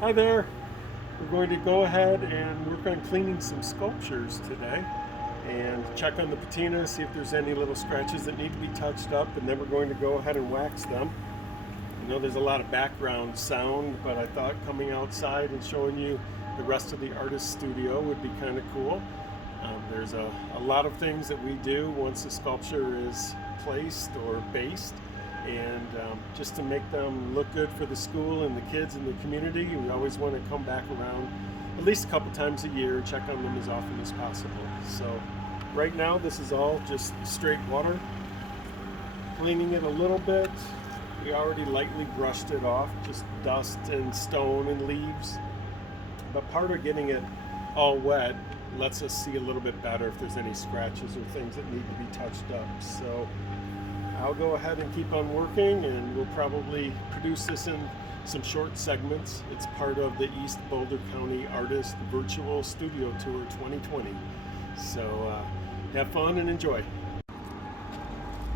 Hi there. We're going to go ahead and work on cleaning some sculptures today and check on the patina, see if there's any little scratches that need to be touched up, and then we're going to go ahead and wax them. I know there's a lot of background sound, but I thought coming outside and showing you the rest of the artist studio would be kind of cool. There's a lot of things that we do once a sculpture is placed or based, and just to make them look good for the school and the kids in the community, we always want to come back around at least a couple times a year, check on them as often as possible. So right now this is all just straight water, cleaning it a little bit. We already lightly brushed it off, just dust and stone and leaves, but part of getting it all wet lets us see a little bit better if there's any scratches or things that need to be touched up. So I'll go ahead and keep on working, and we'll probably produce this in some short segments. It's part of the East Boulder County Artists Virtual Studio Tour 2020. So have fun and enjoy.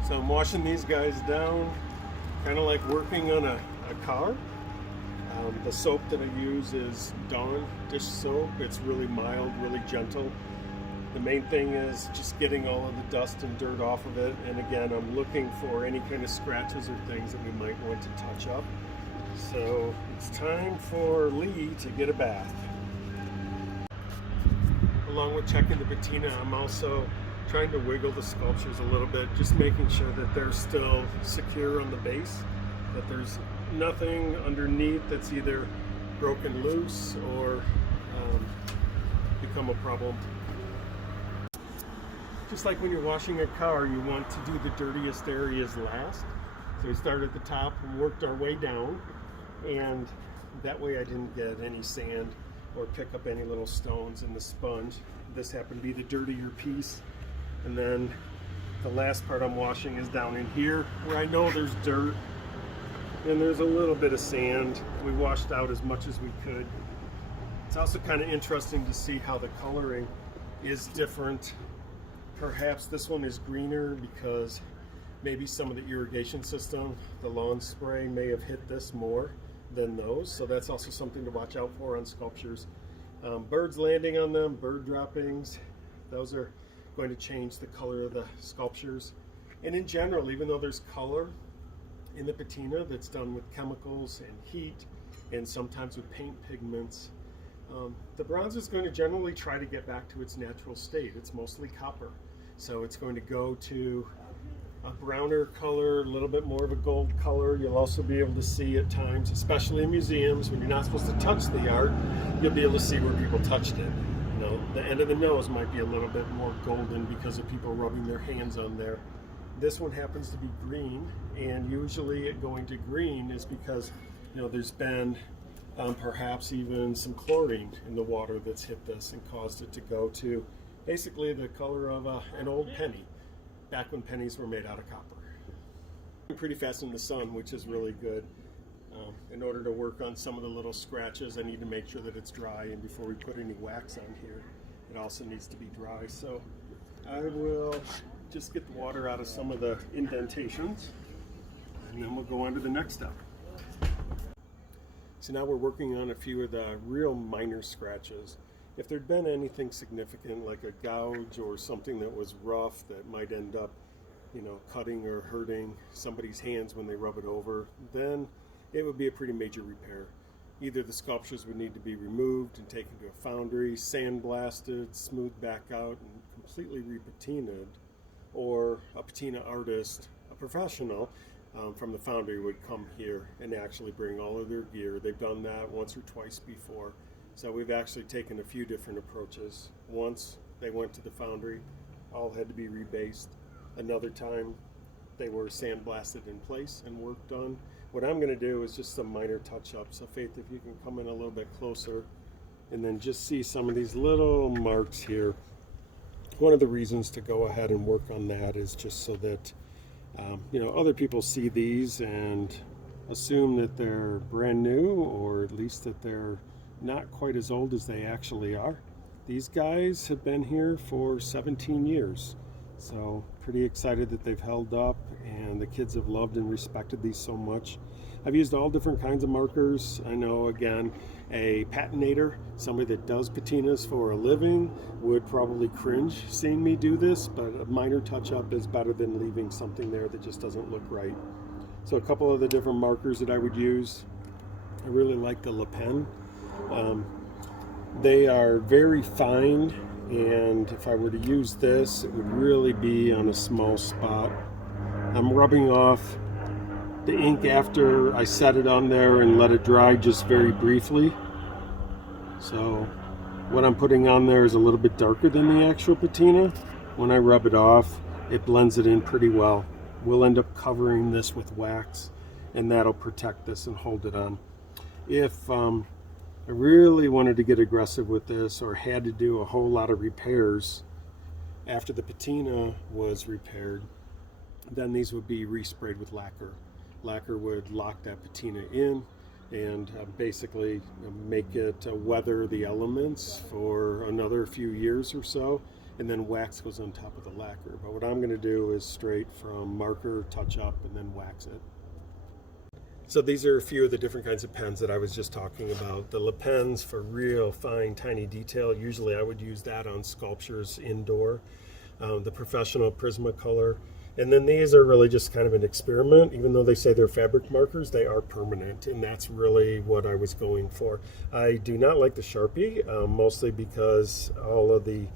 So I'm washing these guys down, kind of like working on a car. The soap that I use is Dawn dish soap. It's really mild, really gentle. The main thing is just getting all of the dust and dirt off of it. And again, I'm looking for any kind of scratches or things that we might want to touch up. So it's time for Lee to get a bath. Along with checking the patina, I'm also trying to wiggle the sculptures a little bit, just making sure that they're still secure on the base, that there's nothing underneath that's either broken loose or become a problem. Just like when you're washing a car, you want to do the dirtiest areas last. So we started at the top and worked our way down, and that way I didn't get any sand or pick up any little stones in the sponge. This happened to be the dirtier piece. And then the last part I'm washing is down in here where I know there's dirt and there's a little bit of sand. We washed out as much as we could. It's also kind of interesting to see how the coloring is different. Perhaps this one is greener because maybe some of the irrigation system, the lawn spray, may have hit this more than those. So that's also something to watch out for on sculptures. Birds landing on them, bird droppings, those are going to change the color of the sculptures. And in general, even though there's color in the patina that's done with chemicals and heat and sometimes with paint pigments, the bronze is going to generally try to get back to its natural state. It's mostly copper. So it's going to go to a browner color, a little bit more of a gold color. You'll also be able to see at times, especially in museums, when you're not supposed to touch the art, you'll be able to see where people touched it. You know, the end of the nose might be a little bit more golden because of people rubbing their hands on there. This one happens to be green, and usually it going to green is because, you know, there's been perhaps even some chlorine in the water that's hit this and caused it to go to basically the color of an old penny, back when pennies were made out of copper. Pretty fast in the sun, which is really good. In order to work on some of the little scratches, I need to make sure that it's dry, and before we put any wax on here, it also needs to be dry. So I will just get the water out of some of the indentations, and then we'll go on to the next step. So now we're working on a few of the real minor scratches. If there'd been anything significant like a gouge or something that was rough that might end up, you know, cutting or hurting somebody's hands when they rub it over, then it would be a pretty major repair. Either the sculptures would need to be removed and taken to a foundry, sandblasted, smoothed back out, and completely repatinaed, or a patina artist, a professional, from the foundry would come here and actually bring all of their gear. They've done that once or twice before. So we've actually taken a few different approaches. Once they went to the foundry, all had to be rebased. Another time they were sandblasted in place and work done. What I'm going to do is just some minor touch-ups. So Faith, if you can come in a little bit closer and then just see some of these little marks here. One of the reasons to go ahead and work on that is just so that you know, other people see these and assume that they're brand new, or at least that they're not quite as old as they actually are. These guys have been here for 17 years. So pretty excited that they've held up, and the kids have loved and respected these so much. I've used all different kinds of markers. I know, again, a patinator, somebody that does patinas for a living, would probably cringe seeing me do this, but a minor touch-up is better than leaving something there that just doesn't look right. So a couple of the different markers that I would use. I really like the Le Pen. They are very fine, and if I were to use this, it would really be on a small spot. I'm rubbing off the ink after I set it on there and let it dry just very briefly. So what I'm putting on there is a little bit darker than the actual patina. When I rub it off, it blends it in pretty well. We'll end up covering this with wax, and that'll protect this and hold it on. If I really wanted to get aggressive with this, or had to do a whole lot of repairs after the patina was repaired, then these would be resprayed with lacquer. Lacquer would lock that patina in and basically make it weather the elements for another few years or so, and then wax goes on top of the lacquer. But what I'm going to do is straight from marker, touch up, and then wax it. So these are a few of the different kinds of pens that I was just talking about. The Le Pens for real fine, tiny detail. Usually I would use that on sculptures indoor. The professional Prismacolor. And then these are really just kind of an experiment. Even though they say they're fabric markers, they are permanent, and that's really what I was going for. I do not like the Sharpie, mostly because all of the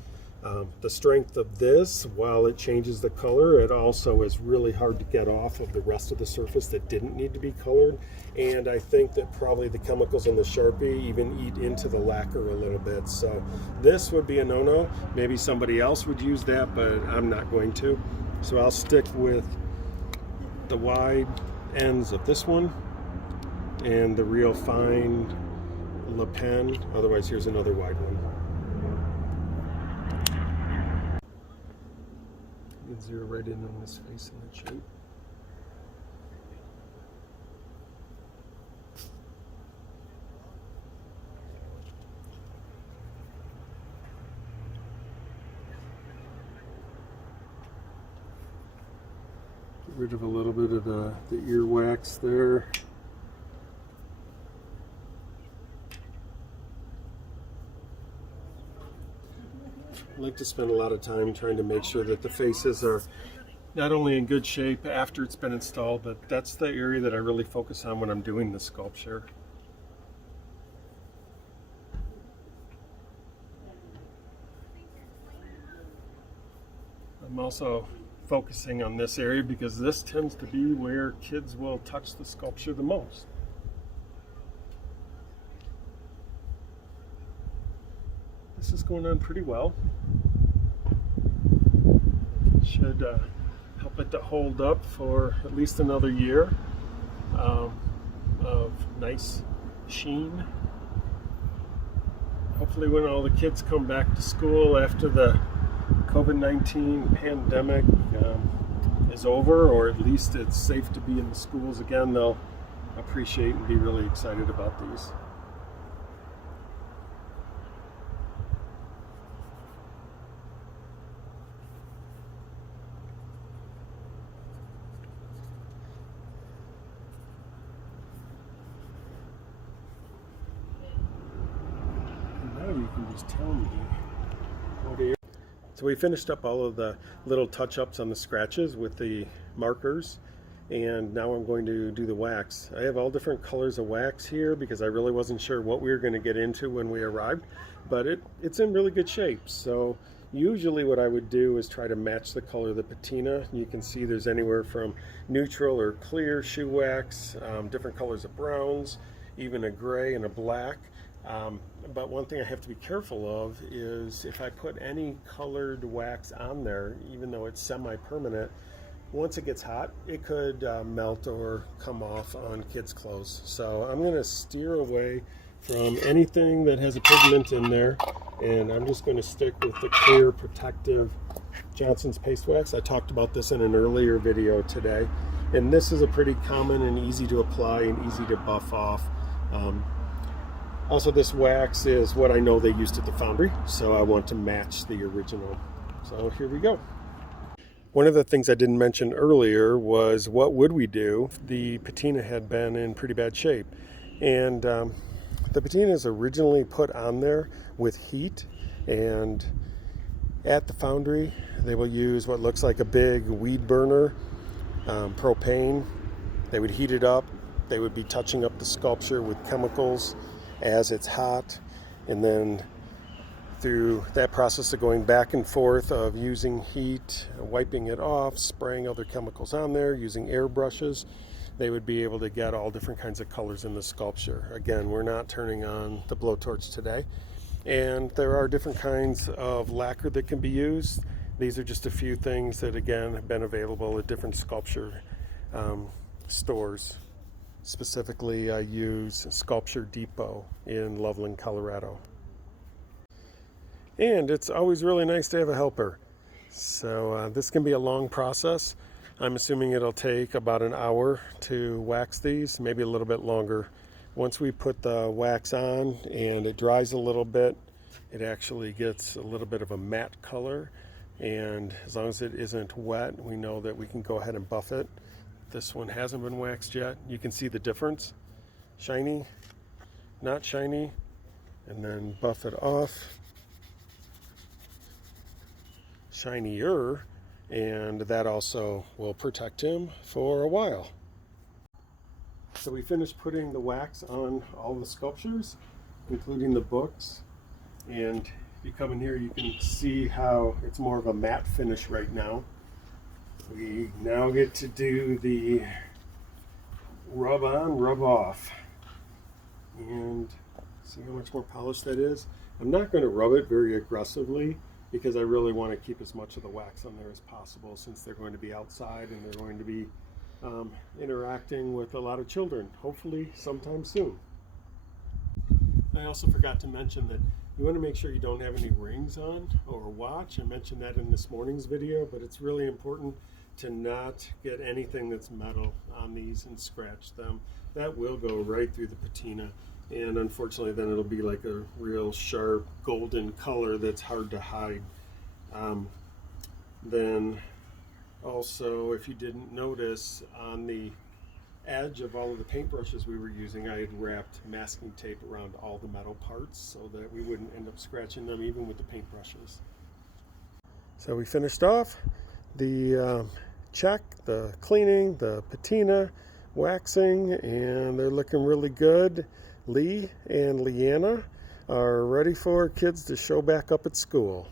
strength of this, while it changes the color, it also is really hard to get off of the rest of the surface that didn't need to be colored. And I think that probably the chemicals in the Sharpie even eat into the lacquer a little bit. So this would be a no-no. Maybe somebody else would use that, but I'm not going to. So I'll stick with the wide ends of this one and the real fine Le Pen. Otherwise, here's another wide one. You can zero right in on this face and that shape. Get rid of a little bit of the ear wax there. I like to spend a lot of time trying to make sure that the faces are not only in good shape after it's been installed, but that's the area that I really focus on when I'm doing the sculpture. I'm also focusing on this area because this tends to be where kids will touch the sculpture the most. This is going on pretty well. Should help it to hold up for at least another year of nice sheen. Hopefully when all the kids come back to school after the COVID-19 pandemic is over, or at least it's safe to be in the schools again, they'll appreciate and be really excited about these. And now you can just tell me what area. So we finished up all of the little touch-ups on the scratches with the markers, and now I'm going to do the wax. I have all different colors of wax here because I really wasn't sure what we were going to get into when we arrived, but it's in really good shape. So usually what I would do is try to match the color of the patina. You can see there's anywhere from neutral or clear shoe wax, different colors of browns, even a gray and a black. But one thing I have to be careful of is if I put any colored wax on there, even though it's semi-permanent, once it gets hot, it could melt or come off on kids' clothes. So I'm going to steer away from anything that has a pigment in there, and I'm just going to stick with the clear protective Johnson's paste wax. I talked about this in an earlier video today, and this is a pretty common and easy to apply and easy to buff off. Also, this wax is what I know they used at the foundry, so I want to match the original. So here we go. One of the things I didn't mention earlier was what would we do if the patina had been in pretty bad shape. And the patina is originally put on there with heat, and at the foundry they will use what looks like a big weed burner, propane. They would heat it up. They would be touching up the sculpture with chemicals as it's hot, and then through that process of going back and forth of using heat, wiping it off, spraying other chemicals on there, using airbrushes, they would be able to get all different kinds of colors in the sculpture. Again, we're not turning on the blowtorch today. And there are different kinds of lacquer that can be used. These are just a few things that, again, have been available at different sculpture stores. Specifically, I use Sculpture Depot in Loveland, Colorado. And it's always really nice to have a helper. So this can be a long process. I'm assuming it'll take about an hour to wax these, maybe a little bit longer. Once we put the wax on and it dries a little bit, it actually gets a little bit of a matte color. And as long as it isn't wet, we know that we can go ahead and buff it. This one hasn't been waxed yet. You can see the difference. Shiny, not shiny, and then buff it off. Shinier, and that also will protect him for a while. So we finished putting the wax on all the sculptures, including the books, and if you come in here you can see how it's more of a matte finish right now. We now get to do the rub on, rub off, and see how much more polished that is. I'm not going to rub it very aggressively because I really want to keep as much of the wax on there as possible, since they're going to be outside and they're going to be interacting with a lot of children, hopefully sometime soon. I also forgot to mention that you want to make sure you don't have any rings on or watch. I mentioned that in this morning's video, but it's really important to not get anything that's metal on these and scratch them. That will go right through the patina, and unfortunately then it'll be like a real sharp golden color that's hard to hide. Then also, if you didn't notice, on the edge of all of the paintbrushes we were using, I had wrapped masking tape around all the metal parts so that we wouldn't end up scratching them even with the paintbrushes. So we finished off the check, the cleaning, the patina, waxing, and they're looking really good. Lee and Leanna are ready for kids to show back up at school.